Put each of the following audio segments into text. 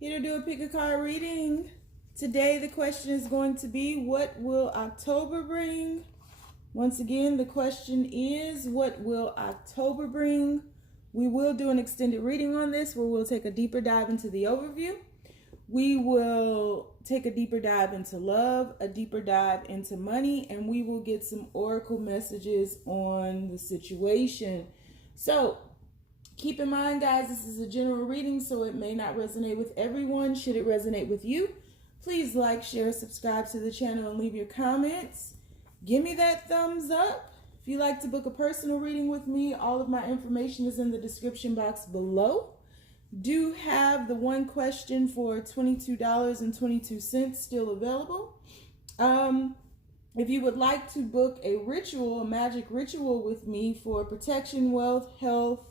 Here to do a pick a card reading. Today the question is going to be, what will October bring? Once again, the question is, what will October bring? We will do an extended reading on this where we'll take a deeper dive into the overview. We will take a deeper dive into love, a deeper dive into money, and we will get some oracle messages on the situation. So keep in mind, guys, this is a general reading, so it may not resonate with everyone. Should it resonate with you, please like, share, subscribe to the channel, and leave your comments. Give me that thumbs up. If you'd like to book a personal reading with me, all of my information is in the description box below. Do have the one question for $22.22 still available. If you would like to book a ritual, a magic ritual with me for protection, wealth, health,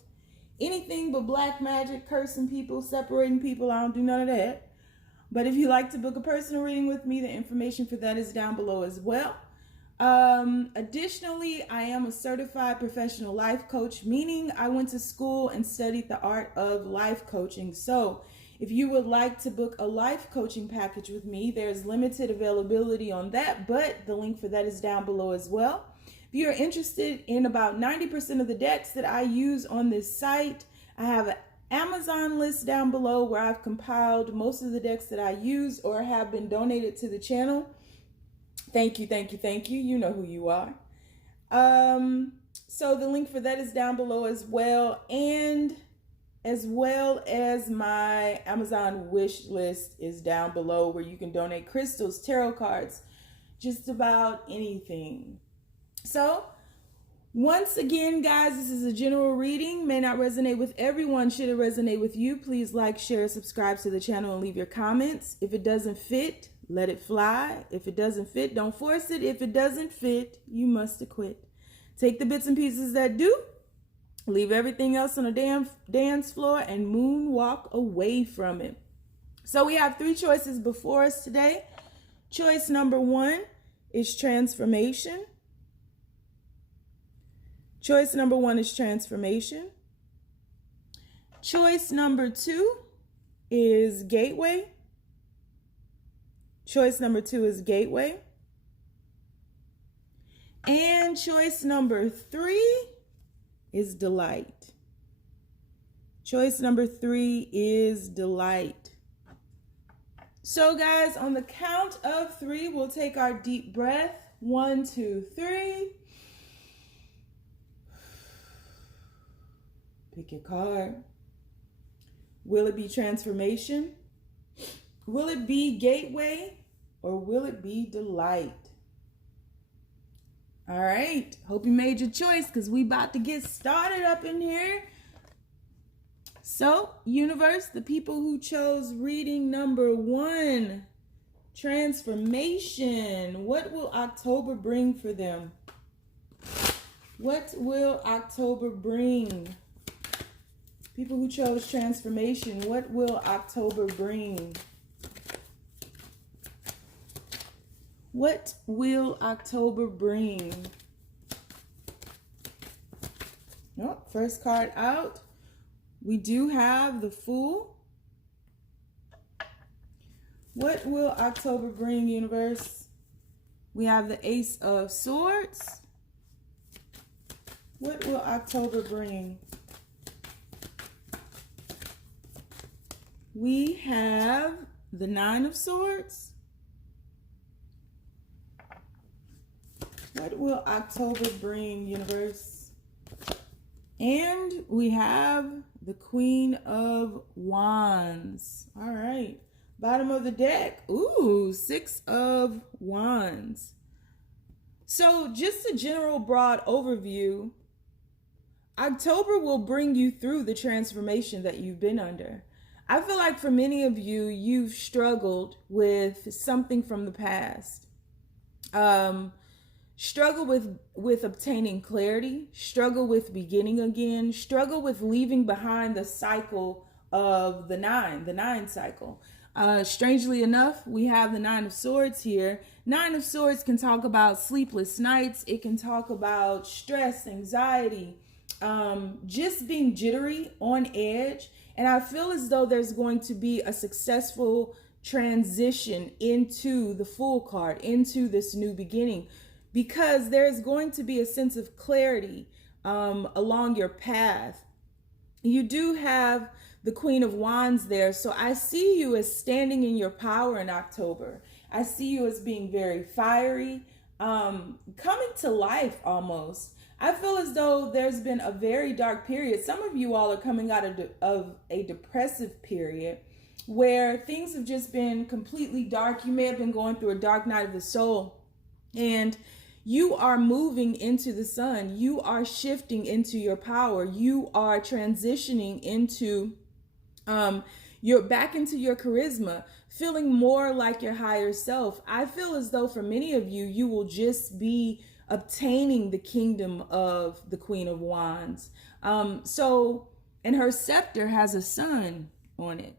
anything but black magic, cursing people, separating people, I don't do none of that. But if you'd like to book a personal reading with me, the information for that is down below as well. Additionally, I am a certified professional life coach, meaning I went to school and studied the art of life coaching. So if you would like to book a life coaching package with me, there's limited availability on that, but the link for that is down below as well. If you're interested in about 90% of the decks that I use on this site, I have an Amazon list down below where I've compiled most of the decks that I use or have been donated to the channel. Thank you, thank you, thank you. You know who you are. So the link for that is down below as well. And as well as my Amazon wish list is down below where you can donate crystals, tarot cards, just about anything. So once again, guys, this is a general reading. May not resonate with everyone. Should it resonate with you, please like, share, subscribe to the channel, and leave your comments. If it doesn't fit, let it fly. If it doesn't fit, don't force it. If it doesn't fit, you must acquit. Take the bits and pieces that do. Leave everything else on a damn dance floor and moonwalk away from it. So we have three choices before us today. Choice number one is transformation. Choice number one is transformation. Choice number two is gateway. Choice number two is gateway. And choice number three is delight. Choice number three is delight. So guys, on the count of three, we'll take our deep breath. 1, 2, 3. Pick your card. Will it be transformation? Will it be gateway? Or will it be delight? All right. Hope you made your choice because we about to get started up in here. So, universe, the people who chose reading number one, transformation. What will October bring for them? What will October bring? People who chose transformation, what will October bring? What will October bring? Oh, first card out. We do have the Fool. What will October bring, universe? We have the Ace of Swords. What will October bring? We have the Nine of Swords. What will October bring, universe? And we have the Queen of Wands. All right. Bottom of the deck. Ooh, Six of Wands. So just a general broad overview. October will bring you through the transformation that you've been under. I feel like for many of you, you've struggled with something from the past. Struggle with obtaining clarity, struggle with beginning again, struggle with leaving behind the cycle of the nine cycle. Strangely enough, we have the Nine of Swords here. Nine of Swords can talk about sleepless nights. It can talk about stress, anxiety, just being jittery, on edge. And I feel as though there's going to be a successful transition into the Fool card, into this new beginning, because there's going to be a sense of clarity along your path. You do have the Queen of Wands there. So I see you as standing in your power in October. I see you as being very fiery, coming to life almost. I feel as though there's been a very dark period. Some of you all are coming out of a depressive period where things have just been completely dark. You may have been going through a dark night of the soul, and you are moving into the sun. You are shifting into your power. You are transitioning into you're back into your charisma, feeling more like your higher self. I feel as though for many of you, you will just be obtaining the kingdom of the Queen of Wands. And her scepter has a sun on it,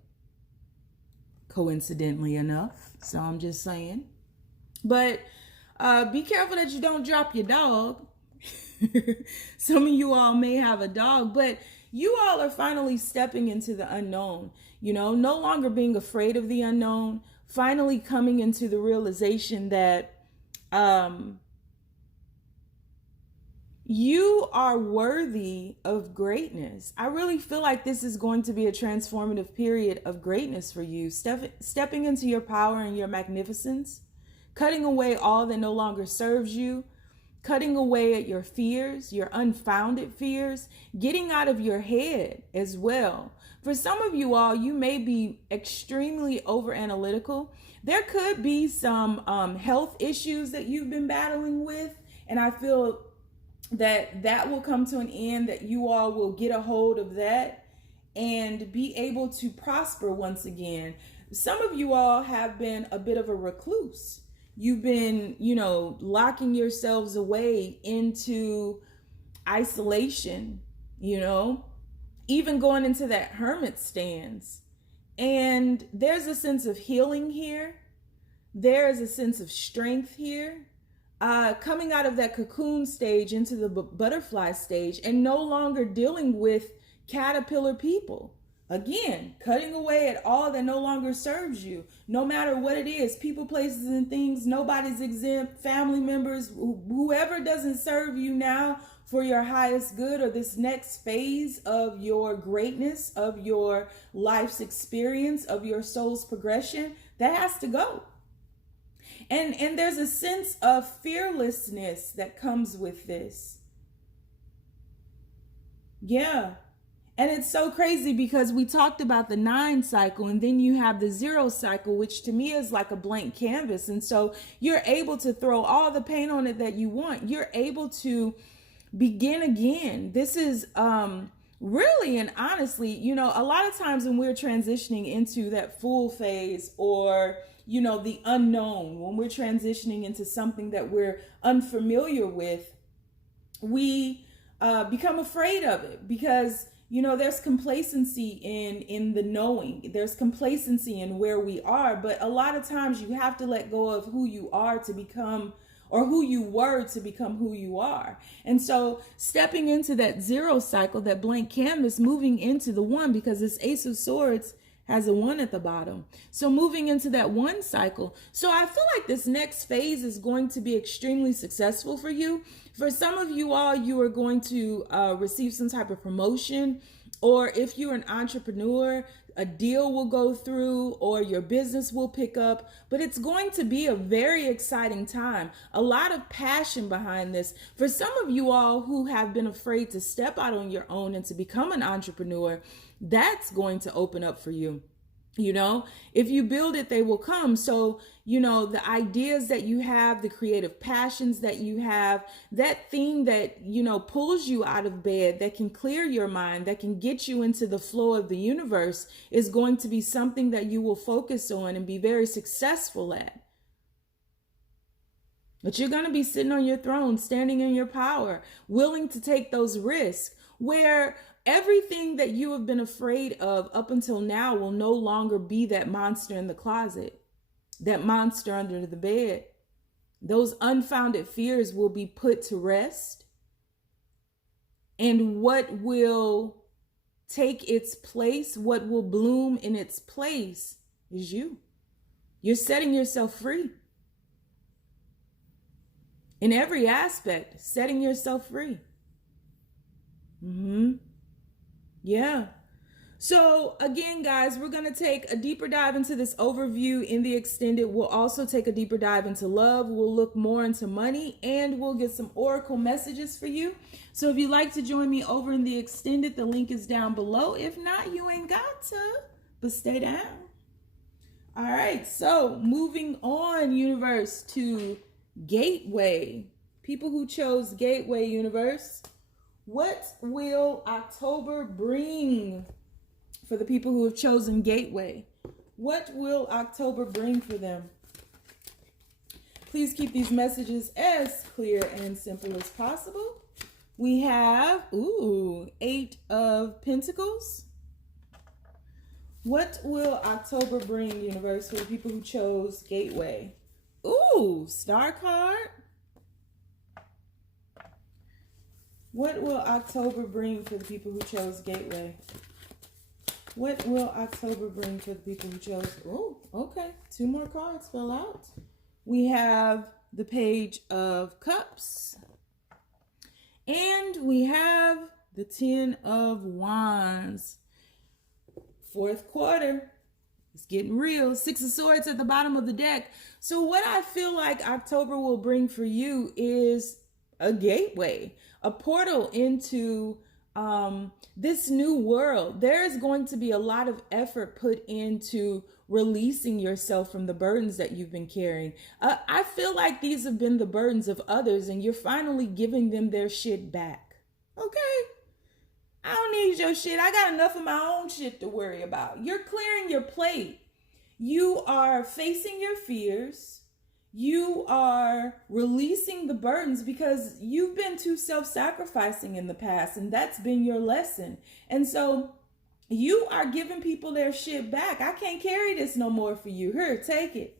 coincidentally enough. So I'm just saying. But be careful that you don't drop your dog. Some of you all may have a dog, but you all are finally stepping into the unknown, no longer being afraid of the unknown, finally coming into the realization that you are worthy of greatness. I really feel like this is going to be a transformative period of greatness for you, stepping into your power and your magnificence, cutting away all that no longer serves you, cutting away at your fears, your unfounded fears, getting out of your head as well. For some of you all, you may be extremely over analytical. There could be some health issues that you've been battling with, and I feel that will come to an end, that you all will get a hold of that and be able to prosper once again. Some of you all have been a bit of a recluse. You've been, locking yourselves away into isolation, even going into that hermit stance. And there's a sense of healing here. There is a sense of strength here. Coming out of that cocoon stage into the butterfly stage and no longer dealing with caterpillar people. Again, cutting away at all that no longer serves you, no matter what it is, people, places, and things. Nobody's exempt. Family members, whoever doesn't serve you now for your highest good or this next phase of your greatness, of your life's experience, of your soul's progression, that has to go. And there's a sense of fearlessness that comes with this. Yeah. And it's so crazy because we talked about the 9 cycle, and then you have the 0 cycle, which to me is like a blank canvas. And so you're able to throw all the paint on it that you want. You're able to begin again. This is really and honestly, a lot of times when we're transitioning into that Fool phase, or the unknown, when we're transitioning into something that we're unfamiliar with, we become afraid of it because there's complacency in the knowing. There's complacency in where we are. But a lot of times you have to let go of who you are to become, or who you were to become who you are. And so stepping into that 0 cycle, that blank canvas, moving into the 1, because this Ace of Swords has a 1 at the bottom. So moving into that 1 cycle. So I feel like this next phase is going to be extremely successful for you. For some of you all, you are going to receive some type of promotion, or if you're an entrepreneur, a deal will go through, or your business will pick up. But it's going to be a very exciting time. A lot of passion behind this. For some of you all who have been afraid to step out on your own and to become an entrepreneur, that's going to open up for you. If you build it, they will come. So, the ideas that you have, the creative passions that you have, that thing that, pulls you out of bed, that can clear your mind, that can get you into the flow of the universe, is going to be something that you will focus on and be very successful at. But you're going to be sitting on your throne, standing in your power, willing to take those risks, where everything that you have been afraid of up until now will no longer be that monster in the closet, that monster under the bed. Those unfounded fears will be put to rest. And what will take its place, what will bloom in its place is you. You're setting yourself free. In every aspect, setting yourself free. Yeah. So again, guys, we're going to take a deeper dive into this overview in the extended. We'll also take a deeper dive into love. We'll look more into money, and we'll get some oracle messages for you. So if you'd like to join me over in the extended, the link is down below. If not, you ain't got to, but stay down. All right. So moving on, universe, to Gateway. People who chose Gateway, universe. What will October bring for the people who have chosen Gateway? What will October bring for them? Please keep these messages as clear and simple as possible. We have, 8 of Pentacles. What will October bring, universe, for the people who chose Gateway? Star card. What will October bring for the people who chose Gateway? What will October bring for the people who chose? Okay. 2 more cards fell out. We have the Page of Cups. And we have the 10 of Wands. 4th quarter. It's getting real. 6 of Swords at the bottom of the deck. So what I feel like October will bring for you is a gateway, a portal into this new world. There is going to be a lot of effort put into releasing yourself from the burdens that you've been carrying. I feel like these have been the burdens of others, and you're finally giving them their shit back. Okay? I don't need your shit. I got enough of my own shit to worry about. You're clearing your plate. You are facing your fears. You are releasing the burdens because you've been too self-sacrificing in the past, and that's been your lesson. And so you are giving people their shit back. I can't carry this no more for you. Here, take it.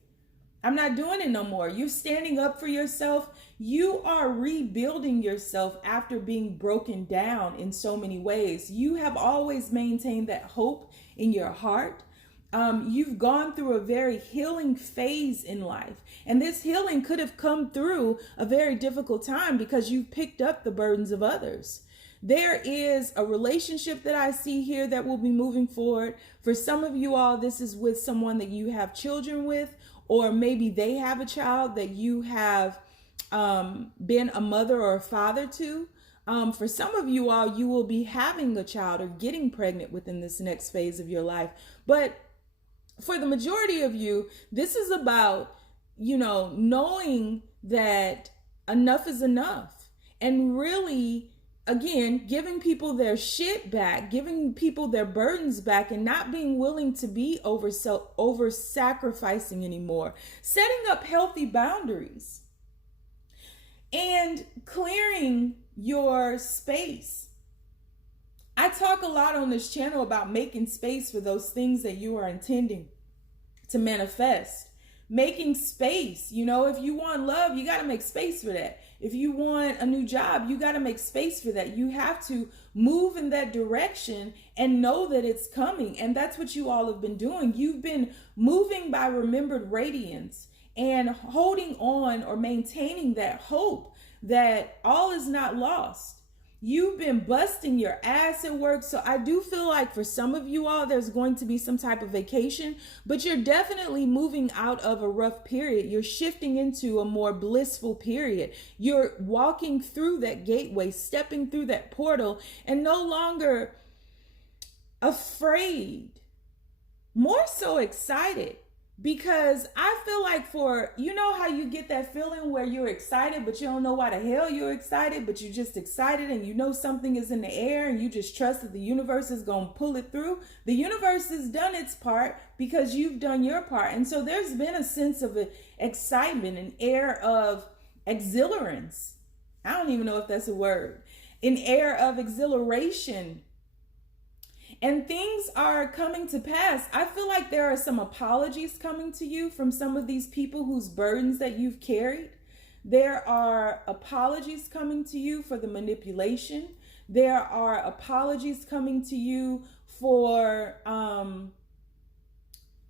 I'm not doing it no more. You're standing up for yourself. You are rebuilding yourself after being broken down in so many ways. You have always maintained that hope in your heart. You've gone through a very healing phase in life. And this healing could have come through a very difficult time because you've picked up the burdens of others. There is a relationship that I see here that will be moving forward. For some of you all, this is with someone that you have children with, or maybe they have a child that you have been a mother or a father to. For some of you all, you will be having a child or getting pregnant within this next phase of your life. But for the majority of you, this is about, knowing that enough is enough. And really, again, giving people their shit back, giving people their burdens back, and not being willing to be over sacrificing anymore. Setting up healthy boundaries and clearing your space. I talk a lot on this channel about making space for those things that you are intending to manifest. Making space. If you want love, you got to make space for that. If you want a new job, you got to make space for that. You have to move in that direction and know that it's coming. And that's what you all have been doing. You've been moving by remembered radiance and holding on or maintaining that hope that all is not lost. You've been busting your ass at work. So I do feel like for some of you all, there's going to be some type of vacation, but you're definitely moving out of a rough period. You're shifting into a more blissful period. You're walking through that gateway, stepping through that portal, and no longer afraid, more so excited. Because I feel like how you get that feeling where you're excited, but you don't know why the hell you're excited, but you're just excited and something is in the air and you just trust that the universe is going to pull it through. The universe has done its part because you've done your part. And so there's been a sense of excitement, an air of exhilarance. I don't even know if that's a word. An air of exhilaration. And things are coming to pass. I feel like there are some apologies coming to you from some of these people whose burdens that you've carried. There are apologies coming to you for the manipulation. There are apologies coming to you for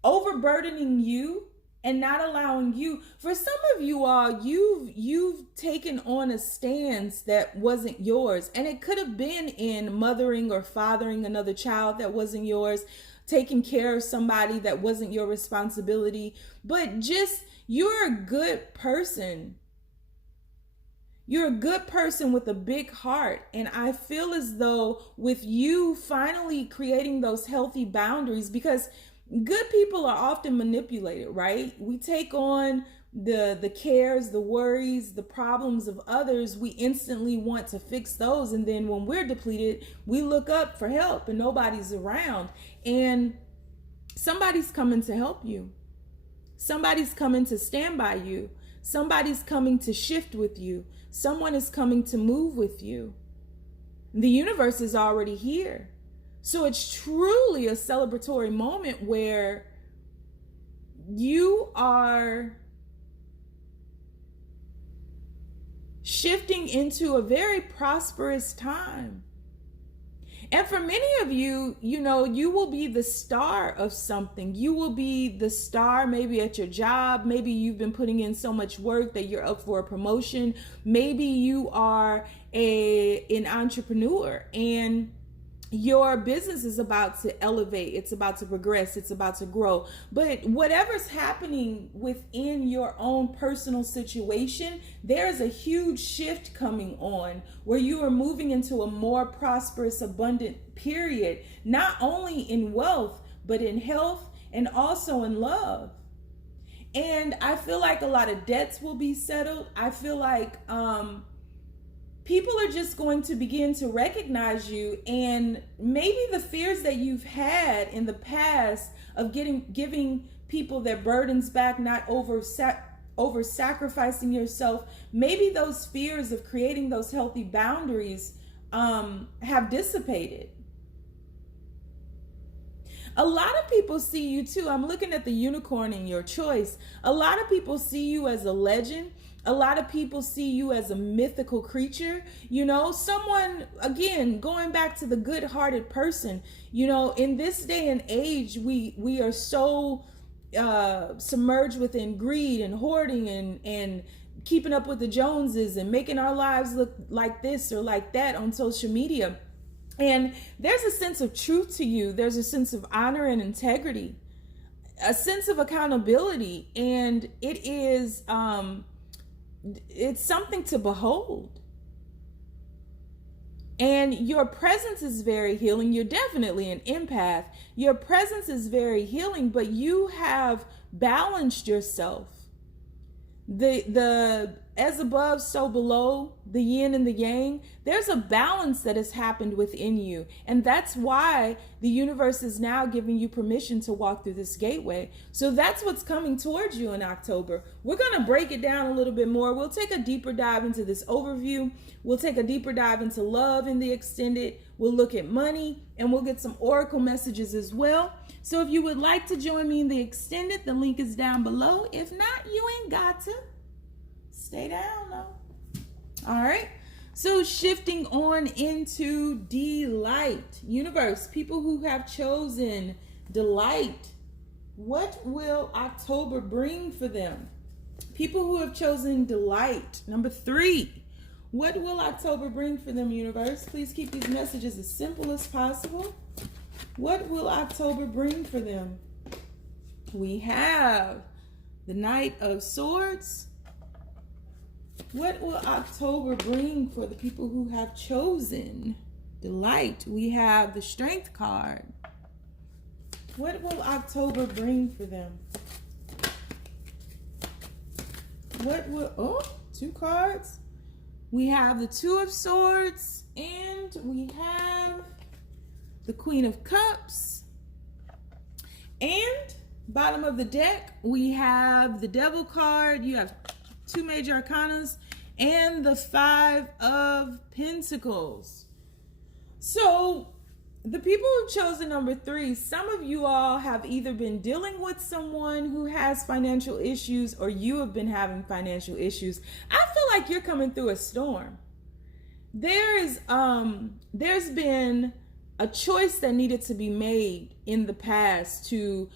overburdening you and not allowing you. For some of you all, you've taken on a stance that wasn't yours, and it could have been in mothering or fathering another child that wasn't yours, taking care of somebody that wasn't your responsibility, but just you're a good person. You're a good person with a big heart. And I feel as though with you finally creating those healthy boundaries, because good people are often manipulated, right? We take on the cares, the worries, the problems of others. We instantly want to fix those. And then when we're depleted, we look up for help and nobody's around. And somebody's coming to help you. Somebody's coming to stand by you. Somebody's coming to shift with you. Someone is coming to move with you. The universe is already here. So it's truly a celebratory moment where you are shifting into a very prosperous time. And for many of you, you know, you will be the star of something. You will be the star maybe at your job. Maybe you've been putting in so much work that you're up for a promotion. Maybe you are an entrepreneur and your business is about to elevate. It's about to progress. It's about to grow. But whatever's happening within your own personal situation, there's a huge shift coming on where you are moving into a more prosperous, abundant period, not only in wealth, but in health and also in love. And I feel like a lot of debts will be settled. I feel like, people are just going to begin to recognize you, and maybe the fears that you've had in the past of giving people their burdens back, not over sacrificing yourself, maybe those fears of creating those healthy boundaries have dissipated. A lot of people see you too. I'm looking at the unicorn in your choice. A lot of people see you as a legend. A lot of people see you as a mythical creature, you know, someone, again, going back to the good-hearted person. You know, in this day and age, we are so submerged within greed and hoarding and keeping up with the Joneses and making our lives look like this or like that on social media. And there's a sense of truth to you. There's a sense of honor and integrity, a sense of accountability, and it is it's something to behold. And your presence is very healing. You're definitely an empath. Your presence is very healing, but you have balanced yourself. The as above, so below, the yin and the yang, there's a balance that has happened within you. And that's why the universe is now giving you permission to walk through this gateway. So that's what's coming towards you in October. We're going to break it down a little bit more. We'll take a deeper dive into this overview. We'll take a deeper dive into love in the extended. We'll look at money, and we'll get some oracle messages as well. So if you would like to join me in the extended, the link is down below. If not, you ain't got to. Stay down though. All right. So shifting on into delight. Universe, people who have chosen delight. What will October bring for them? People who have chosen delight. Number 3. What will October bring for them, universe? Please keep these messages as simple as possible. What will October bring for them? We have the Knight of Swords. What will October bring for the people who have chosen delight? We have the Strength card. What will October bring for them? What will, 2 cards. We have the Two of Swords, and we have the Queen of Cups. And bottom of the deck, we have the Devil card. You have 2 major arcanas and the 5 of Pentacles. So the people who've chosen number 3, some of you all have either been dealing with someone who has financial issues, or you have been having financial issues. I feel like you're coming through a storm. there's been a choice that needed to be made in the past to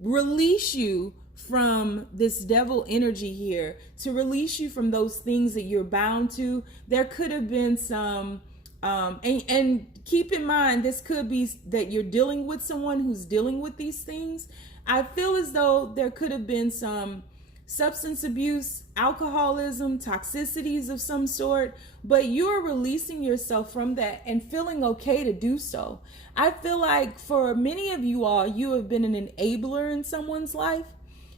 release you from this devil energy here, to release you from those things that you're bound to. There could have been some and keep in mind, this could be that you're dealing with someone who's dealing with these things. I feel as though there could have been some substance abuse, alcoholism, toxicities of some sort, but you're releasing yourself from that and feeling okay to do so. I feel like for many of you all, you have been an enabler in someone's life.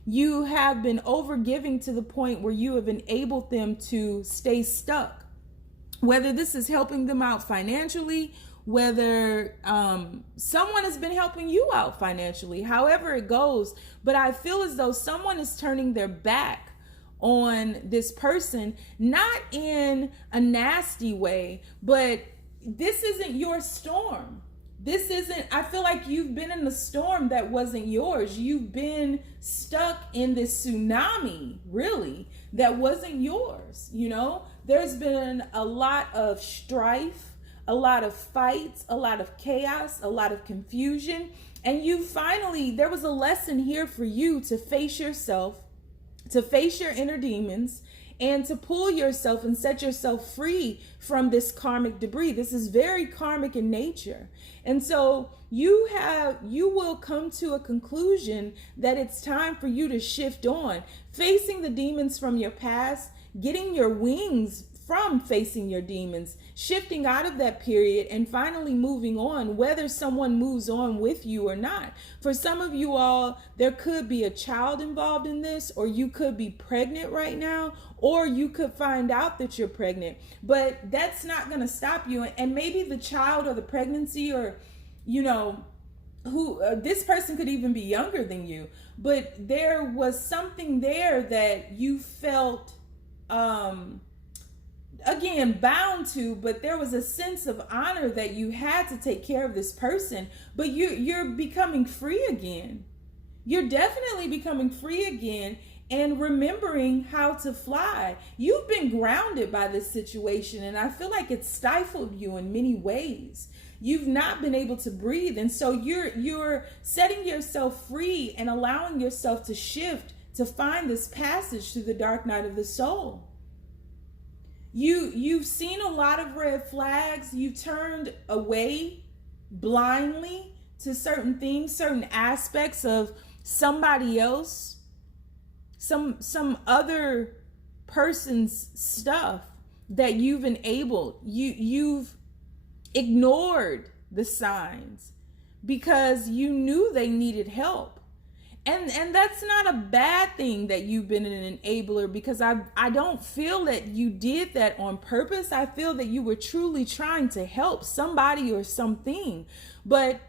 You have been overgiving to the point where you have enabled them to stay stuck. Whether this is helping them out financially, whether someone has been helping you out financially, however it goes. But I feel as though someone is turning their back on this person, not in a nasty way, but this isn't your storm. This isn't, I feel like you've been in the storm that wasn't yours. You've been stuck in this tsunami, really, that wasn't yours. You know, there's been a lot of strife, a lot of fights, a lot of chaos, a lot of confusion. And you finally, there was a lesson here for you to face yourself, to face your inner demons, and to pull yourself and set yourself free from this karmic debris. This is very karmic in nature. And so you will come to a conclusion that it's time for you to shift on, facing the demons from your past, getting your wings from facing your demons, shifting out of that period and finally moving on, whether someone moves on with you or not. For some of you all, there could be a child involved in this, or you could be pregnant right now, or you could find out that you're pregnant, but that's not going to stop you. And maybe the child or the pregnancy, or, you know, who this person could even be younger than you, but there was something there that you felt, again, bound to, but there was a sense of honor that you had to take care of this person. But you're becoming free again. You're definitely becoming free again and remembering how to fly. You've been grounded by this situation, and I feel like it's stifled you in many ways. You've not been able to breathe, and so you're setting yourself free and allowing yourself to shift, to find this passage through the dark night of the soul. You've seen a lot of red flags. You turned away blindly to certain things, certain aspects of somebody else, some other person's stuff that you've enabled. You've ignored the signs because you knew they needed help. And that's not a bad thing that you've been an enabler, because I don't feel that you did that on purpose. I feel that you were truly trying to help somebody or something. But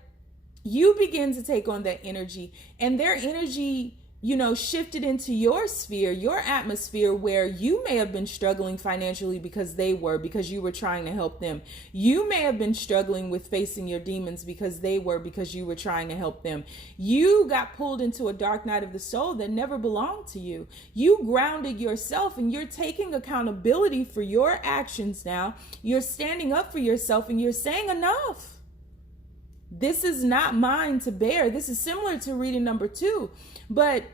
you begin to take on that energy, and their energy, you know, shifted into your sphere, your atmosphere, where you may have been struggling financially because you were trying to help them. You may have been struggling with facing your demons because you were trying to help them. You got pulled into a dark night of the soul that never belonged to you. You grounded yourself, and you're taking accountability for your actions now. You're standing up for yourself, and you're saying enough. This is not mine to bear. This is similar to reading number 2, but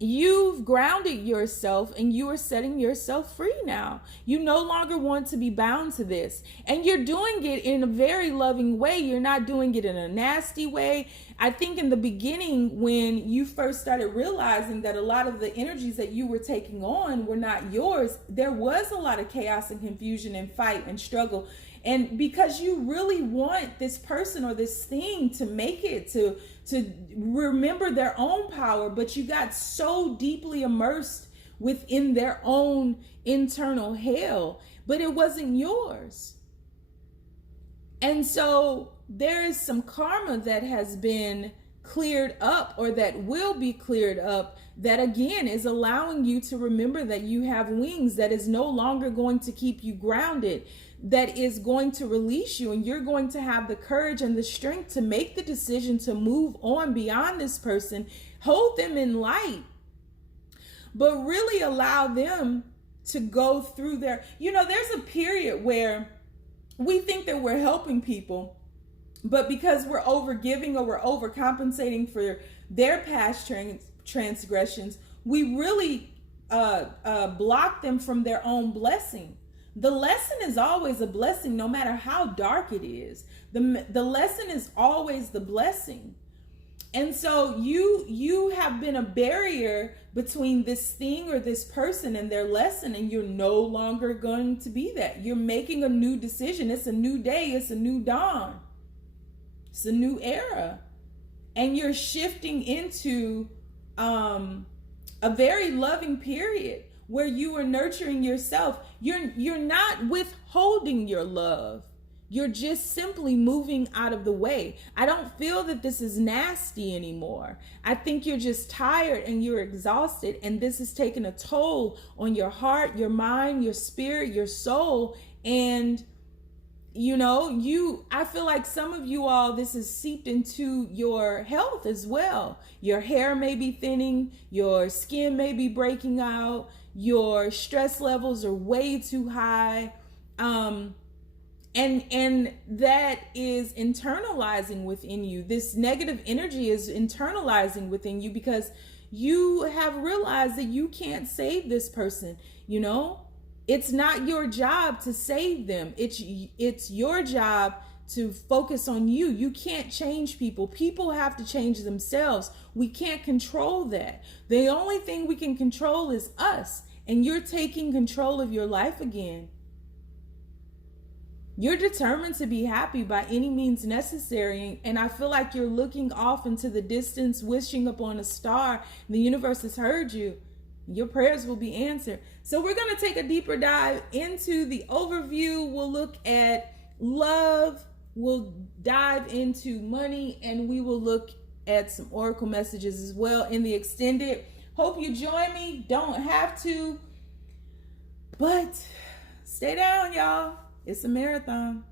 you've grounded yourself and you are setting yourself free now. You no longer want to be bound to this, and you're doing it in a very loving way. You're not doing it in a nasty way. I think in the beginning, when you first started realizing that a lot of the energies that you were taking on were not yours, there was a lot of chaos and confusion and fight and struggle. And because you really want this person or this thing to make it, to remember their own power, but you got so deeply immersed within their own internal hell, but it wasn't yours. And so there is some karma that has been cleared up, or that will be cleared up, that again is allowing you to remember that you have wings, that is no longer going to keep you grounded, that is going to release you, and you're going to have the courage and the strength to make the decision to move on beyond this person, hold them in light, but really allow them to go through their, there's a period where we think that we're helping people, but because we're overgiving or we're overcompensating for their past transgressions, we really block them from their own blessing. The lesson is always a blessing, no matter how dark it is. The lesson is always the blessing. And so you have been a barrier between this thing or this person and their lesson, and you're no longer going to be that. You're making a new decision. It's a new day. It's a new dawn. It's a new era. And you're shifting into a very loving period where you are nurturing yourself. You're not withholding your love. You're just simply moving out of the way. I don't feel that this is nasty anymore. I think you're just tired and you're exhausted, and this is taking a toll on your heart, your mind, your spirit, your soul. And I feel like some of you all, this is seeped into your health as well. Your hair may be thinning, your skin may be breaking out, your stress levels are way too high. And that is internalizing within you. This negative energy is internalizing within you because you have realized that you can't save this person. It's not your job to save them. It's your job to focus on you. You can't change people. People have to change themselves. We can't control that. The only thing we can control is us. And you're taking control of your life again. You're determined to be happy by any means necessary. And I feel like you're looking off into the distance, wishing upon a star. The universe has heard you. Your prayers will be answered. So we're going to take a deeper dive into the overview. We'll look at love. We'll dive into money. And we will look at some oracle messages as well in the extended. Hope you join me. Don't have to. But stay down, y'all. It's a marathon.